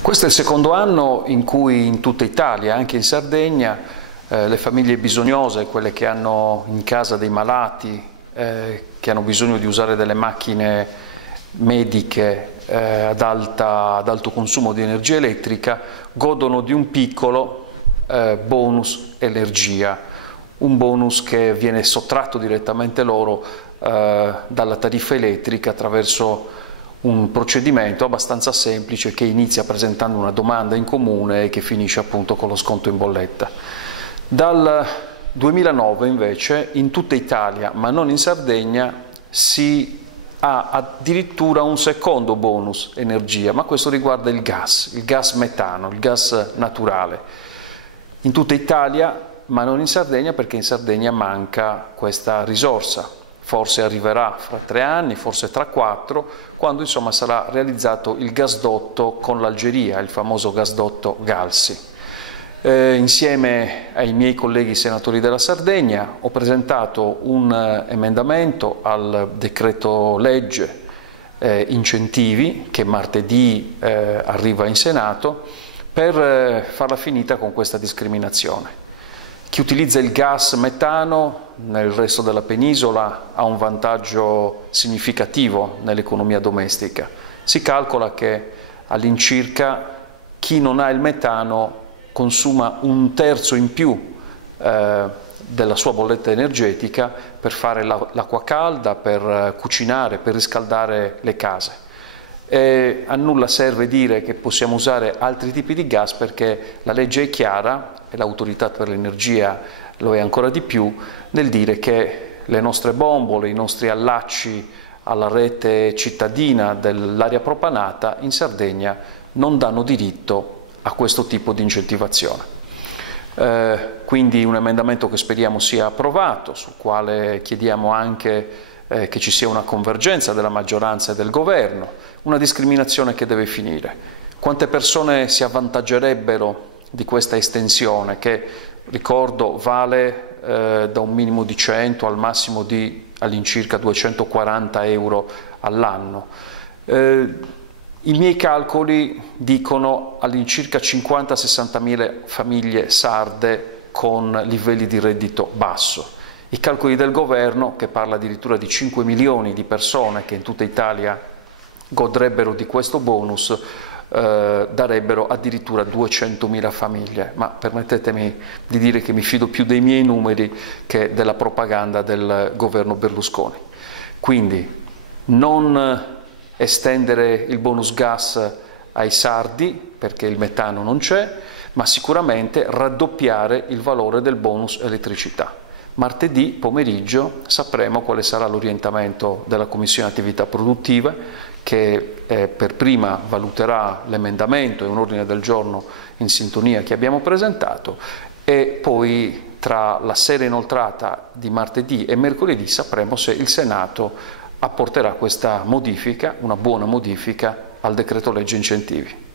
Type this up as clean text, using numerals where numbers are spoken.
Questo è il secondo anno in cui in tutta Italia, anche in Sardegna, le famiglie bisognose, quelle che hanno in casa dei malati, che hanno bisogno di usare delle macchine mediche ad alto consumo di energia elettrica, godono di un piccolo bonus energia, un bonus che viene sottratto direttamente loro dalla tariffa elettrica attraverso un procedimento abbastanza semplice che inizia presentando una domanda in comune e che finisce appunto con lo sconto in bolletta. Dal 2009 invece in tutta Italia, ma non in Sardegna, si ha addirittura un secondo bonus energia, ma questo riguarda il gas metano, il gas naturale. In tutta Italia, ma non in Sardegna, perché in Sardegna manca questa risorsa. Forse arriverà fra 3 anni, forse tra 4, quando insomma sarà realizzato il gasdotto con l'Algeria, il famoso gasdotto Galsi. Insieme ai miei colleghi senatori della Sardegna ho presentato un emendamento al decreto legge incentivi che martedì arriva in Senato per farla finita con questa discriminazione. Chi utilizza il gas metano nel resto della penisola ha un vantaggio significativo nell'economia domestica. Si calcola che all'incirca chi non ha il metano consuma 1/3 in più della sua bolletta energetica per fare l'acqua calda, per cucinare, per riscaldare le case. E a nulla serve dire che possiamo usare altri tipi di gas perché la legge è chiara e l'autorità per l'energia lo è ancora di più nel dire che le nostre bombole, i nostri allacci alla rete cittadina dell'aria propanata in Sardegna non danno diritto a questo tipo di incentivazione. Quindi un emendamento che speriamo sia approvato, sul quale chiediamo anche che ci sia una convergenza della maggioranza e del governo, una discriminazione che deve finire. Quante persone si avvantaggerebbero di questa estensione che, ricordo, vale da un minimo di 100 al massimo di all'incirca 240 euro all'anno? I miei calcoli dicono all'incirca 50-60 mila famiglie sarde con livelli di reddito basso. I calcoli del governo, che parla addirittura di 5 milioni di persone che in tutta Italia godrebbero di questo bonus, darebbero addirittura 200.000 famiglie, ma permettetemi di dire che mi fido più dei miei numeri che della propaganda del governo Berlusconi. Quindi non estendere il bonus gas ai sardi, perché il metano non c'è, ma sicuramente raddoppiare il valore del bonus elettricità. Martedì pomeriggio sapremo quale sarà l'orientamento della Commissione Attività Produttive, che per prima valuterà l'emendamento e un ordine del giorno in sintonia che abbiamo presentato, e poi tra la sera inoltrata di martedì e mercoledì sapremo se il Senato apporterà questa modifica, una buona modifica, al decreto legge incentivi.